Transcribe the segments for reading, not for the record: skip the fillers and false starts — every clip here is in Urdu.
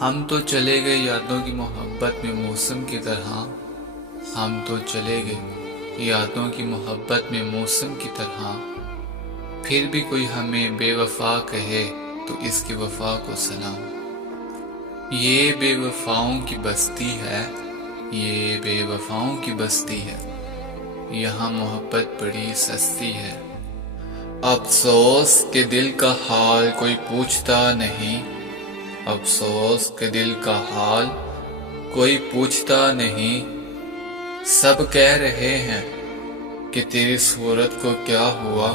ہم تو چلے گئے یادوں کی محبت میں موسم کی طرح، ہم تو چلے گئے یادوں کی محبت میں موسم کی طرح، پھر بھی کوئی ہمیں بے وفا کہے تو اس کی وفا کو سلام۔ یہ بے وفاؤں کی بستی ہے، یہ بے وفاؤں کی بستی ہے، یہاں محبت بڑی سستی ہے۔ افسوس کہ دل کا حال کوئی پوچھتا نہیں، افسوس کہ دل کا حال کوئی پوچھتا نہیں، سب کہہ رہے ہیں کہ تیری صورت کو کیا ہوا،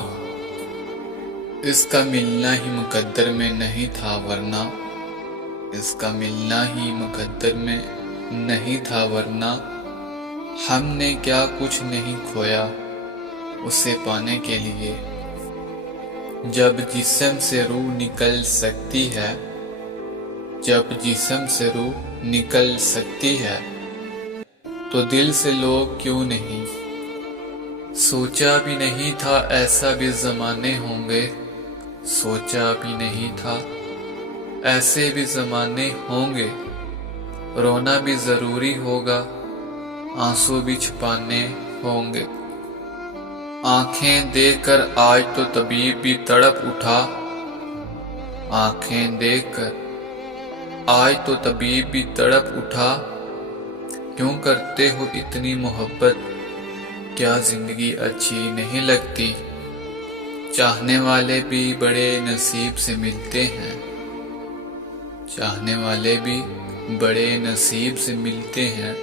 اس کا ملنا ہی مقدر میں نہیں تھا ورنہ، اس کا ملنا ہی مقدر میں نہیں تھا ورنہ، ہم نے کیا کچھ نہیں کھویا اسے پانے کے لیے۔ جب جسم سے روح نکل سکتی ہے، جب جسم سے روح نکل سکتی ہے تو دل سے لوگ کیوں نہیں؟ سوچا بھی نہیں تھا ایسا بھی زمانے ہوں گے، سوچا بھی نہیں تھا ایسے بھی زمانے ہوں گے، رونا بھی ضروری ہوگا، آنسو بھی چھپانے ہوں گے۔ آنکھیں دیکھ کر آج تو طبیب بھی تڑپ اٹھا، آنکھیں دیکھ کر آج تو طبیب بھی تڑپ اٹھا، کیوں کرتے ہو اتنی محبت، کیا زندگی اچھی نہیں لگتی؟ چاہنے والے بھی بڑے نصیب سے ملتے ہیں، چاہنے والے بھی بڑے نصیب سے ملتے ہیں،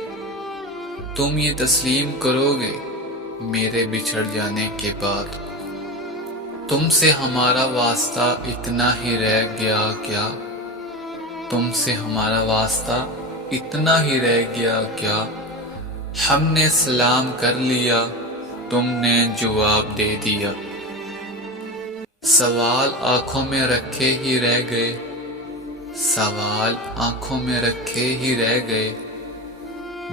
تم یہ تسلیم کرو گے میرے بچھڑ جانے کے بعد؟ تم سے ہمارا واسطہ اتنا ہی رہ گیا کیا، تم سے ہمارا واسطہ اتنا ہی رہ گیا کیا، ہم نے سلام کر لیا تم نے جواب دے دیا، سوال آنکھوں میں رکھے ہی رہ گئے، سوال آنکھوں میں رکھے ہی رہ گئے،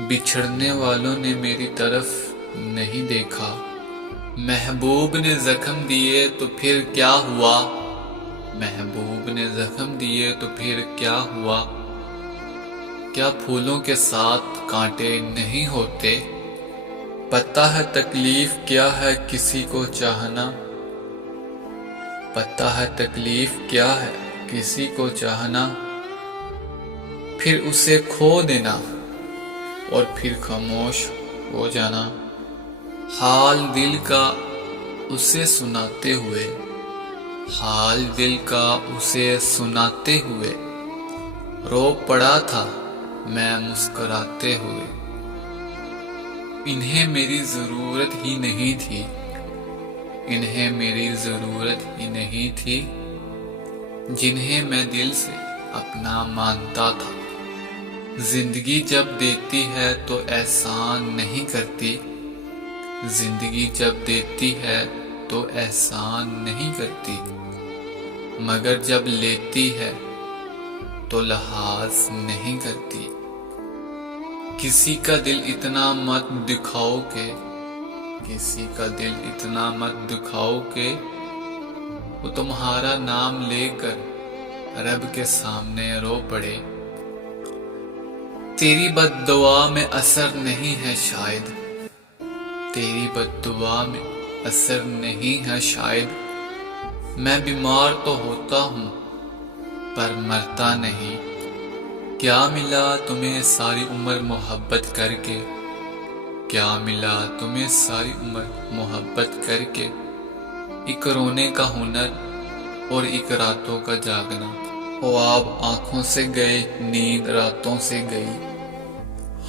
بچھڑنے والوں نے میری طرف نہیں دیکھا، محبوب نے زخم دیے تو پھر کیا ہوا، محبوب نے زخم دیے تو پھر کیا ہوا، کیا پھولوں کے ساتھ کانٹے نہیں ہوتے؟ پتہ ہے تکلیف کیا ہے کسی کو چاہنا، پتہ ہے تکلیف کیا ہے کسی کو چاہنا، پھر اسے کھو دینا اور پھر خاموش ہو جانا، حال دل کا اسے سناتے ہوئے، حال دل کا اسے سناتے ہوئے، رو پڑا تھا میں مسکراتے ہوئے، انہیں میری ضرورت ہی نہیں تھی، انہیں میری ضرورت ہی نہیں تھی، جنہیں میں دل سے اپنا مانتا تھا، زندگی جب دیتی ہے تو احسان نہیں کرتی، زندگی جب دیتی ہے تو احسان نہیں کرتی، مگر جب لیتی ہے تو لحاظ نہیں کرتی، کسی کا دل اتنا مت دکھاؤ کہ، کسی کا دل اتنا مت دکھاؤ کہ وہ تمہارا نام لے کر رب کے سامنے رو پڑے، تیری بد دعا میں اثر نہیں ہے شاید، تیری بد دعا میں اثر نہیں ہے شاید، میں بیمار تو ہوتا ہوں پر مرتا نہیں، کیا ملا تمہیں ساری عمر محبت کر کے، کیا ملا تمہیں ساری عمر محبت کر کے، ایک رونے کا ہنر اور ایک راتوں کا جاگنا، خواب آنکھوں سے گئے نیند راتوں سے گئی،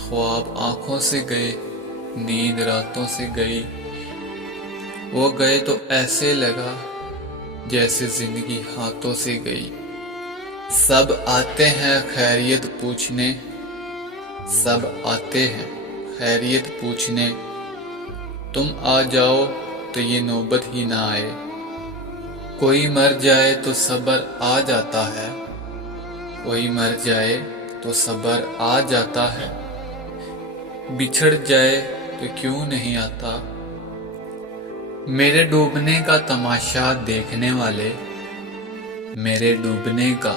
خواب آنکھوں سے گئے نیند راتوں سے گئی، وہ گئے تو ایسے لگا جیسے زندگی ہاتھوں سے گئی، سب آتے ہیں خیریت پوچھنے، سب آتے ہیں خیریت پوچھنے، تم آ جاؤ تو یہ نوبت ہی نہ آئے، کوئی مر جائے تو صبر آ جاتا ہے، کوئی مر جائے تو صبر آ جاتا ہے، بچھڑ جائے تو کیوں نہیں آتا؟ میرے ڈوبنے کا تماشا دیکھنے والے، میرے ڈوبنے کا